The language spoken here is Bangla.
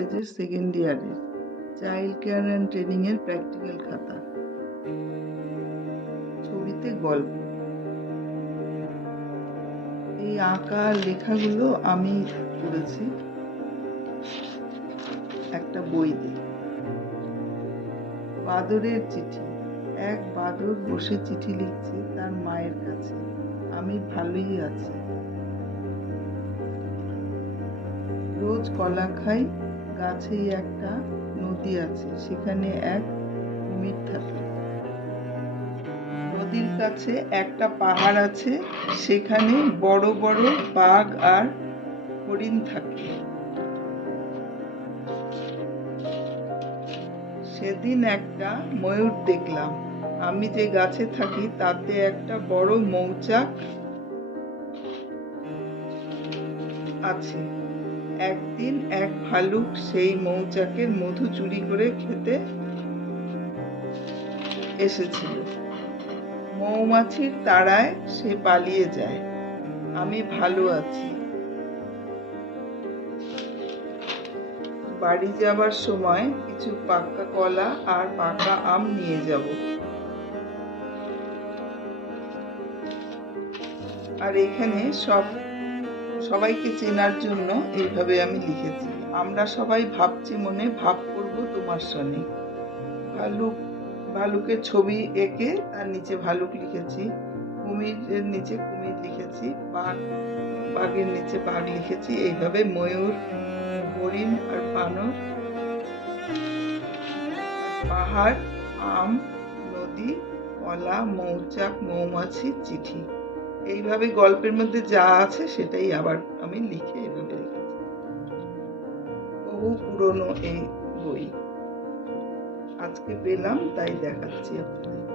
কলেজের সেকেন্ড ইয়ারের চাইল্ড কেয়ার অ্যান্ড ট্রেনিংয়ের প্র্যাকটিক্যাল খাতা। ছবিতে গল্প। এই আঁকা লেখাগুলো আমি করেছি একটা বইতে। বাদরের চিঠি। এক বাদর বসে চিঠি লিখছে তার মায়ের কাছে, আমি ভালোই আছি। রোজ কলা খাই, গাছেই একটা নদী আছে, সেখানে এক কুমির থাকে। নদীর কাছে একটা পাহাড় আছে, সেখানে বড় বড় বাঘ আর হরিণ থাকে। সেদিন একটা ময়ূর দেখলাম, আমি যে গাছে থাকি তাতে একটা বড় মৌচাক আছে। একদিন এক ভালুক সেই মৌচাকের মধু চুরি করে খেতে এসেছিল। মৌমাছির তাড়ায় সে পালিয়ে যায়। আমি ভালো আছি। বাড়ি যাবার সময় কিছু পাকা কলা আর পাকা আম নিয়ে যাব। আর এখানে সবাইকে চেনার জন্য এইভাবে আমি লিখেছি। আমরা সবাই ভাবছি মনে, ভাব করব তোমার সনে। ভালুকের ছবি এঁকে তার নিচে ভালুক লিখেছি, কুমিরের নিচে কুমির লিখেছি, বাঘের নিচে বাঘ লিখেছি। এইভাবে ময়ূর, হরিণ আর বানর, পাহাড়, আম, নদী, কলা, মৌচাক, মৌমাছি, চিঠি, এইভাবে গল্পের মধ্যে যা আছে সেটাই আবার আমি লিখে এভাবে লিখেছি। বহু পুরনো এই বই, আজকে পেলাম তাই দেখাচ্ছি আপনাদের।